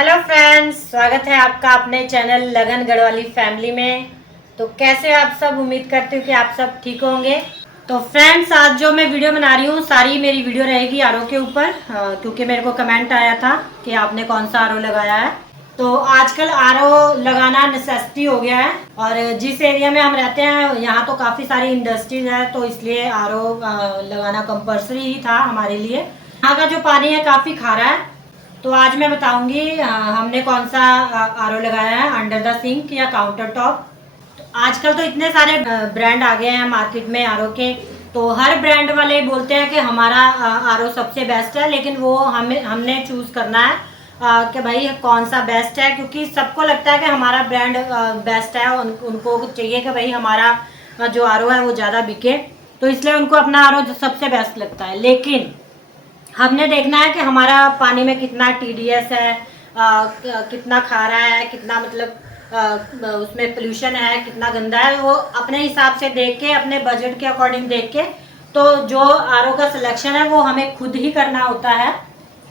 Hello friends, स्वागत है आपका अपने चैनल लगन गढ़वाली फैमिली में। तो कैसे आप सब, उम्मीद करती हूँ कि आप सब ठीक होंगे। तो फ्रेंड्स, आज जो मैं वीडियो बना रही हूँ सारी मेरी वीडियो रहेगी आरओ के ऊपर, क्योंकि मेरे को कमेंट आया था कि आपने कौन सा आरओ लगाया है। तो आजकल आरओ लगाना नेसेसिटी हो गया है, और जिस एरिया में हम रहते हैं यहाँ तो काफ़ी सारी इंडस्ट्रीज है, तो इसलिए आरओ लगाना कंपलसरी ही था हमारे लिए। यहाँ का जो पानी है काफ़ी खारा है। तो आज मैं बताऊंगी हमने कौन सा आरओ लगाया है, अंडर द सिंक या काउंटर टॉप। तो आजकल तो इतने सारे ब्रांड आ गए हैं मार्केट में आरओ के, तो हर ब्रांड वाले बोलते हैं कि हमारा आरओ सबसे बेस्ट है, लेकिन वो हमने चूज़ करना है कि भाई कौन सा बेस्ट है, क्योंकि सबको लगता है कि हमारा ब्रांड बेस्ट है। उनको चाहिए कि भाई हमारा जो आरओ है वो ज़्यादा बिके, तो इसलिए उनको अपना आरओ सबसे बेस्ट लगता है। लेकिन हमने देखना है कि हमारा पानी में कितना टीडीएस है, कितना खारा है, कितना मतलब उसमें पोल्यूशन है, कितना गंदा है, वो अपने हिसाब से देख के, अपने बजट के अकॉर्डिंग देख के, तो जो आरओ का सिलेक्शन है वो हमें खुद ही करना होता है।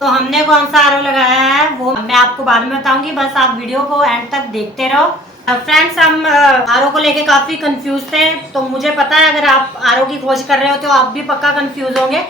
तो हमने कौन सा आरओ लगाया है वो मैं आपको बाद में बताऊंगी, बस आप वीडियो को एंड तक देखते रहो। फ्रेंड्स, हम आरओ को लेके काफ़ी कंफ्यूज थे, तो मुझे पता है अगर आप आरओ की खोज कर रहे हो तो आप भी पक्का कंफ्यूज होंगे।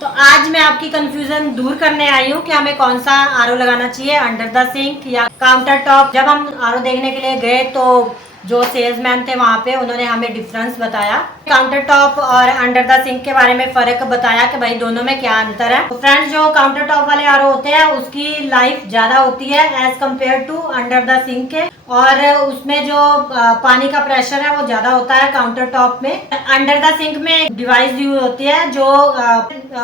तो आज मैं आपकी कंफ्यूजन दूर करने आई हूँ कि हमें कौन सा आरओ लगाना चाहिए, अंडर द सिंक या काउंटर टॉप। जब हम आरओ देखने के लिए गए तो जो सेल्समैन थे वहाँ पे, उन्होंने हमें डिफरेंस बताया, काउंटर टॉप और अंडर द सिंक के बारे में फ़र्क बताया कि भाई दोनों में क्या अंतर है। तो फ्रेंड्स, जो काउंटर टॉप वाले आरओ होते हैं उसकी लाइफ ज़्यादा होती है as compare to under the sink के, और उसमें जो पानी का प्रेशर है वो ज़्यादा होता है काउंटर टॉप में। अंडर द सिंक में डिवाइस यूज होती है जो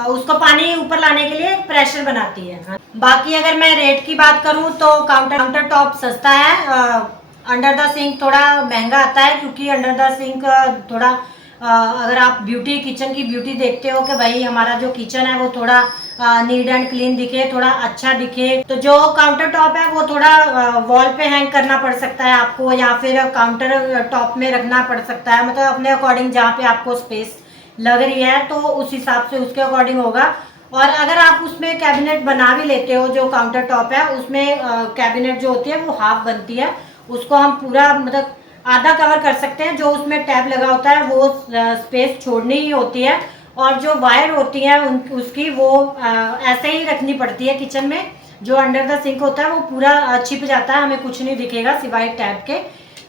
उसको पानी ऊपर लाने के लिए प्रेशर बनाती है। बाकी अगर मैं रेट की बात करूँ तो काउंटर टॉप सस्ता है, अंडर द सिंक थोड़ा महंगा आता है, क्योंकि अंडर द सिंक थोड़ा अगर आप ब्यूटी किचन की ब्यूटी देखते हो कि भाई हमारा जो किचन है वो थोड़ा नीट एंड क्लीन दिखे, थोड़ा अच्छा दिखे, तो जो काउंटर टॉप है वो थोड़ा वॉल पे हैंग करना पड़ सकता है आपको, या फिर काउंटर टॉप में रखना पड़ सकता है, मतलब अपने अकॉर्डिंग जहाँ पे आपको स्पेस लग रही है तो उस हिसाब से उसके अकॉर्डिंग होगा। और अगर आप उसमें कैबिनेट बना भी लेते हो, जो काउंटर टॉप है उसमें कैबिनेट जो होती है वो हाफ बनती है, उसको हम पूरा मतलब आधा कवर कर सकते हैं। जो उसमें टैब लगा होता है वो स्पेस छोड़नी ही होती है, और जो वायर होती है उसकी वो ऐसे ही रखनी पड़ती है किचन में। जो अंडर द सिंक होता है वो पूरा छिप जाता है, हमें कुछ नहीं दिखेगा सिवाय टैब के।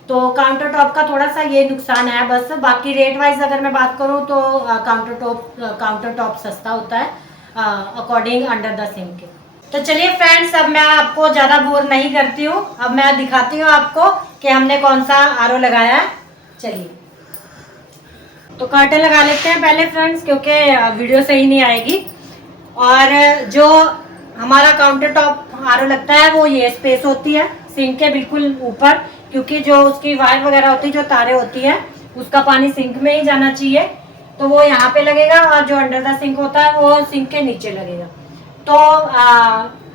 तो काउंटर टॉप का थोड़ा सा ये नुकसान है बस। बाकी रेट वाइज अगर मैं बात करूँ तो काउंटर टॉप सस्ता होता है अकॉर्डिंग अंडर द सिंक के। तो चलिए फ्रेंड्स, अब मैं आपको ज़्यादा बोर नहीं करती हूँ, अब मैं दिखाती हूँ आपको कि हमने कौन सा आरओ लगाया है। चलिए, तो कर्टन लगा लेते हैं पहले फ्रेंड्स, क्योंकि वीडियो सही नहीं आएगी। और जो हमारा काउंटर टॉप आरओ लगता है वो ये स्पेस होती है सिंक के बिल्कुल ऊपर, क्योंकि जो उसकी वायर वगैरह होती है, जो तारें होती है, उसका पानी सिंक में ही जाना चाहिए, तो वो यहाँ पे लगेगा। और जो अंडर द सिंक होता है वो सिंक के नीचे लगेगा। तो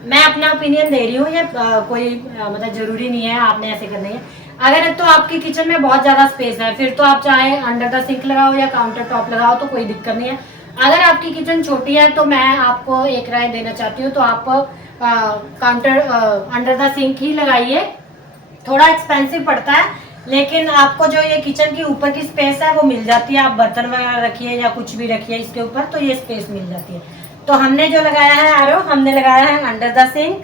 मैं अपना ओपिनियन दे रही हूँ, ये कोई मतलब ज़रूरी नहीं है आपने ऐसे करना है। अगर तो आपकी किचन में बहुत ज़्यादा स्पेस है फिर तो आप चाहे अंडर द सिंक लगाओ या काउंटर टॉप लगाओ, तो कोई दिक्कत नहीं है। अगर आपकी किचन छोटी है तो मैं आपको एक राय देना चाहती हूँ, तो आप अंडर द सिंक ही लगाइए। थोड़ा एक्सपेंसिव पड़ता है, लेकिन आपको जो ये किचन की ऊपर की स्पेस है वो मिल जाती है। आप बर्तन वगैरह रखिए या कुछ भी रखिए इसके ऊपर, तो ये स्पेस मिल जाती है। तो हमने जो लगाया है आरओ, हमने लगाया है अंडर द सिंक,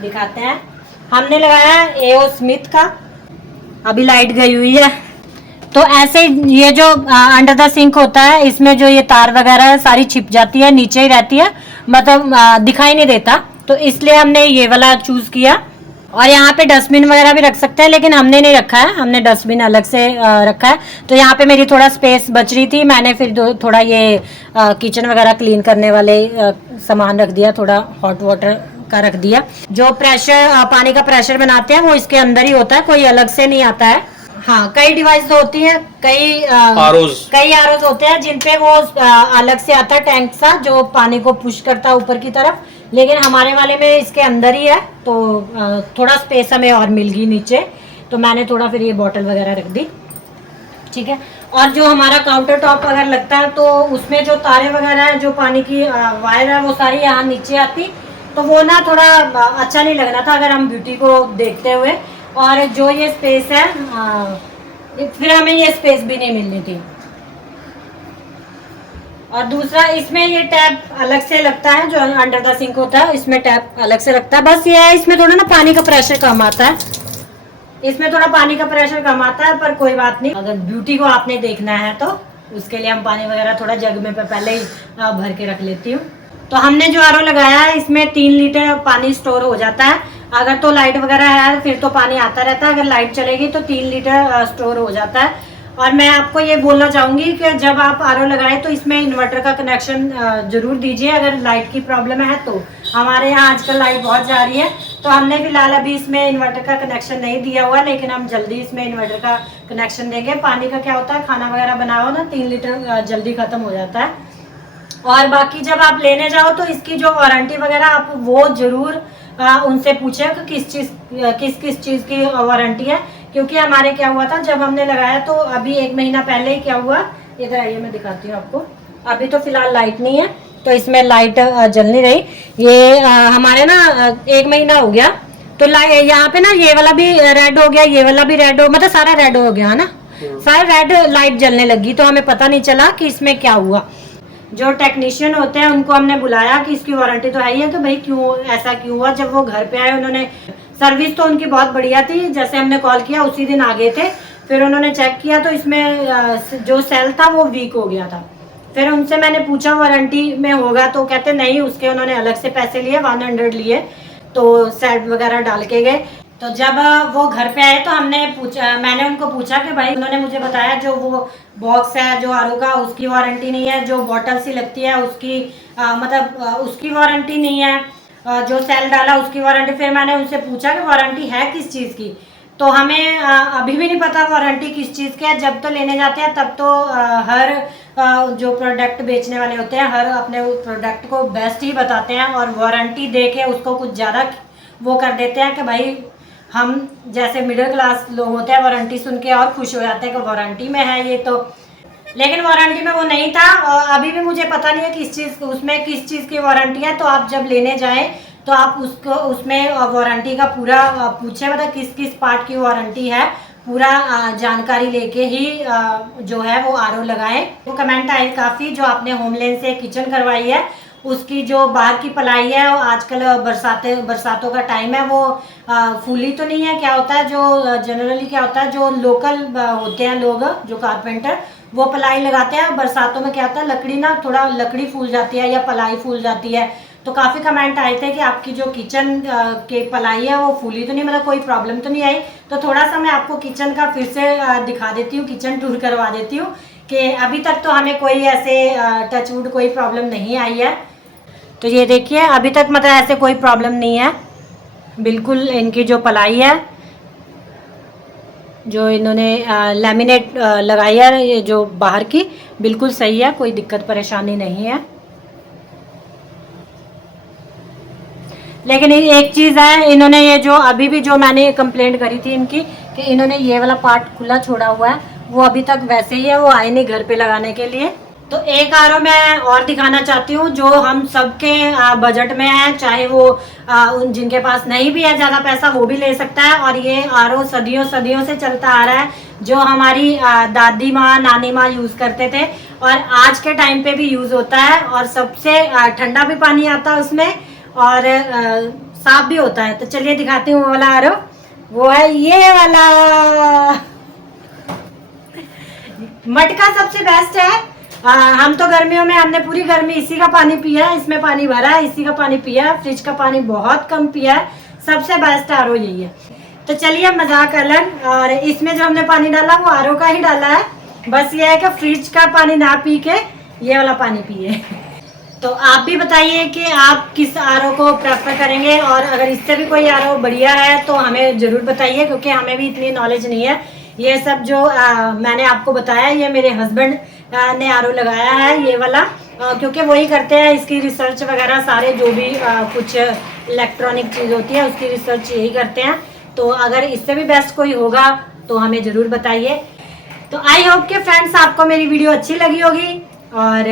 दिखाते हैं। हमने लगाया है एओ स्मिथ का, अभी लाइट गई हुई है। तो ऐसे ये जो अंडर द सिंक होता है, इसमें जो ये तार वगैरह है सारी छिप जाती है, नीचे ही रहती है, मतलब दिखाई नहीं देता, तो इसलिए हमने ये वाला चूज किया। और यहाँ पे डस्टबिन वगैरह भी रख सकते हैं, लेकिन हमने नहीं रखा है, हमने डस्टबिन अलग से रखा है। तो यहाँ पे मेरी थोड़ा स्पेस बच रही थी, मैंने फिर थोड़ा ये किचन वगैरह क्लीन करने वाले सामान रख दिया, थोड़ा हॉट वाटर का रख दिया। जो प्रेशर पानी का प्रेशर बनाते हैं वो इसके अंदर ही होता है, कोई अलग से नहीं आता है। हाँ, कई डिवाइस होती हैं, कई आरओज होते हैं जिनपे वो अलग से आता है टैंक सा, जो पानी को पुश करता है ऊपर की तरफ, लेकिन हमारे वाले में इसके अंदर ही है। तो थोड़ा स्पेस हमें और मिल गई नीचे, तो मैंने थोड़ा फिर ये बॉटल वगैरह रख दी, ठीक है। और जो हमारा काउंटर टॉप अगर लगता है तो उसमें जो तारे वगैरह है, जो पानी की वायर है, वो सारी यहाँ नीचे आती, तो वो ना थोड़ा अच्छा नहीं लग रहा था अगर हम ब्यूटी को देखते हुए। और जो ये स्पेस है फिर हमें ये स्पेस भी नहीं मिलनी थी। और दूसरा इसमें ये टैप अलग से लगता है, जो अंडर द सिंक होता है इसमें टैप अलग से लगता है। बस ये है इसमें थोड़ा ना पानी का प्रेशर कम आता है, इसमें थोड़ा पानी का प्रेशर कम आता है, पर कोई बात नहीं। अगर ब्यूटी को आपने देखना है तो उसके लिए हम पानी वगैरह थोड़ा जग में पहले ही भर के रख लेती हूँ। तो हमने जो आरओ लगाया है इसमें 3 लीटर पानी स्टोर हो जाता है। अगर तो लाइट वगैरह है फिर तो पानी आता रहता है, अगर लाइट चलेगी तो 3 लीटर स्टोर हो जाता है। और मैं आपको ये बोलना चाहूँगी कि जब आप आरओ लगाएं तो इसमें इन्वर्टर का कनेक्शन ज़रूर दीजिए, अगर लाइट की प्रॉब्लम है तो। हमारे यहाँ आजकल लाइट बहुत जा रही है, तो हमने फिलहाल अभी इसमें इन्वर्टर का कनेक्शन नहीं दिया हुआ, लेकिन हम जल्दी इसमें इन्वर्टर का कनेक्शन देंगे। पानी का क्या होता है, खाना वगैरह बनाओ ना 3 लीटर जल्दी ख़त्म हो जाता है। और बाकी जब आप लेने जाओ तो इसकी जो वारंटी वगैरह आप वो ज़रूर उनसे पूछें कि किस चीज़ की वारंटी है। क्योंकि हमारे क्या हुआ था जब हमने लगाया तो अभी 1 महीना पहले ही क्या हुआ, इधर आइए मैं दिखाती हूँ आपको। अभी तो फिलहाल लाइट नहीं है तो इसमें लाइट जल नहीं रही। ये हमारे ना 1 महीना हो गया तो यहाँ पे ना ये वाला भी रेड हो गया, ये वाला भी रेड हो, मतलब सारा रेड हो गया है ना, सारा रेड लाइट जलने लगी। तो हमें पता नहीं चला कि इसमें क्या हुआ। जो टेक्नीशियन होते हैं उनको हमने बुलाया कि इसकी वारंटी तो है ही है, कि भाई क्यों ऐसा क्यों हुआ। जब वो घर पे आए उन्होंने सर्विस तो उनकी बहुत बढ़िया थी, जैसे हमने कॉल किया उसी दिन आ गए थे। फिर उन्होंने चेक किया तो इसमें जो सेल था वो वीक हो गया था। फिर उनसे मैंने पूछा वारंटी में होगा, तो कहते नहीं, उसके उन्होंने अलग से पैसे लिए 100 लिए, तो सेट वगैरह डाल के गए। तो जब वो घर पे आए तो मैंने उनको पूछा कि भाई, उन्होंने मुझे बताया जो वो बॉक्स है जो आरओ का उसकी वारंटी नहीं है, जो बॉटल सी लगती है उसकी उसकी वारंटी नहीं है, जो सेल डाला उसकी वारंटी। फिर मैंने उनसे पूछा कि वारंटी है किस चीज़ की, तो हमें अभी भी नहीं पता वारंटी किस चीज़ की है। जब तो लेने जाते हैं तब तो हर जो प्रोडक्ट बेचने वाले होते हैं हर अपने प्रोडक्ट को बेस्ट ही बताते हैं, और वारंटी दे के उसको कुछ ज़्यादा वो कर देते हैं कि भाई हम जैसे मिडिल क्लास लोग होते हैं वारंटी सुन के और खुश हो जाते हैं कि वारंटी में है ये तो। लेकिन वारंटी में वो नहीं था। अभी भी मुझे पता नहीं है उसमें किस चीज़ की वारंटी है। तो आप जब लेने जाएं तो आप उसमें वारंटी का पूरा पूछे, मतलब किस पार्ट की वारंटी है, पूरा जानकारी लेके ही जो है वो आरओ लगाएं। वो कमेंट आए काफ़ी, जो आपने होमलेन से किचन करवाई है उसकी जो बाहर की पलाई है, वो आजकल बरसातों का टाइम है, वो फूली तो नहीं है। क्या होता है जो जनरली क्या होता है, जो लोकल होते हैं लोग जो कारपेंटर, वो पलाई लगाते हैं। बरसातों में क्या होता है लकड़ी ना थोड़ा लकड़ी फूल जाती है या पलाई फूल जाती है। तो काफ़ी कमेंट आए थे कि आपकी जो किचन के पलाई है वो फूली तो नहीं, मतलब कोई प्रॉब्लम तो नहीं आई। तो थोड़ा सा मैं आपको किचन का फिर से दिखा देती हूँ, किचन टूर करवा देती हूँ कि अभी तक तो हमें कोई ऐसे टचवुड कोई प्रॉब्लम नहीं आई है। तो ये देखिए अभी तक मतलब ऐसे कोई प्रॉब्लम नहीं है। बिल्कुल इनकी जो पलाई है जो इन्होंने लैमिनेट लगाई है ये जो बाहर की, बिल्कुल सही है, कोई दिक्कत परेशानी नहीं है। लेकिन एक चीज़ है, इन्होंने ये जो अभी भी जो मैंने कंप्लेंट करी थी इनकी कि इन्होंने ये वाला पार्ट खुला छोड़ा हुआ है, वो अभी तक वैसे ही है, वो आए नहीं घर पे लगाने के लिए। तो एक आरओ मैं और दिखाना चाहती हूँ जो हम सबके बजट में है, चाहे वो जिनके पास नहीं भी है ज़्यादा पैसा वो भी ले सकता है। और ये आरओ सदियों सदियों से चलता आ रहा है, जो हमारी दादी माँ नानी माँ यूज़ करते थे और आज के टाइम पे भी यूज़ होता है। और सबसे ठंडा भी पानी आता है उसमें और साफ भी होता है। तो चलिए दिखाती हूँ वो वाला आरओ, वो है ये वाला। मटका सबसे बेस्ट है। हम तो गर्मियों में हमने पूरी गर्मी इसी का पानी पिया है, इसमें पानी भरा है, इसी का पानी पिया है, फ्रिज का पानी बहुत कम पिया है। सबसे बेस्ट आरओ यही है। तो चलिए मजाक अलग, और इसमें जो हमने पानी डाला वो आरओ का ही डाला है। बस ये है कि फ्रिज का पानी ना पी के ये वाला पानी पिए। तो आप भी बताइए कि आप किस आरओ को प्रेफर करेंगे, और अगर इससे भी कोई आरओ बढ़िया है तो हमें ज़रूर बताइए, क्योंकि हमें भी इतनी नॉलेज नहीं है। ये सब जो मैंने आपको बताया ये मेरे हस्बैंड ने आरओ लगाया है ये वाला, क्योंकि वही करते हैं इसकी रिसर्च वगैरह, सारे जो भी कुछ इलेक्ट्रॉनिक चीज़ होती है उसकी रिसर्च यही करते हैं। तो अगर इससे भी बेस्ट कोई होगा तो हमें ज़रूर बताइए। तो आई होप कि फ्रेंड्स आपको मेरी वीडियो अच्छी लगी होगी, और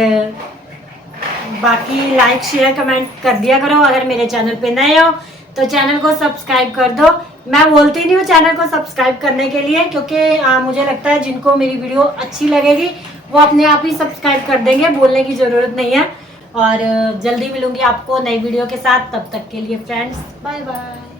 बाकी लाइक शेयर कमेंट कर दिया करो। अगर मेरे चैनल पे नए हो तो चैनल को सब्सक्राइब कर दो। मैं बोलती नहीं हूँ चैनल को सब्सक्राइब करने के लिए, क्योंकि मुझे लगता है जिनको मेरी वीडियो अच्छी लगेगी वो अपने आप ही सब्सक्राइब कर देंगे, बोलने की ज़रूरत नहीं है। और जल्दी मिलूंगी आपको नई वीडियो के साथ। तब तक के लिए फ्रेंड्स बाय बाय।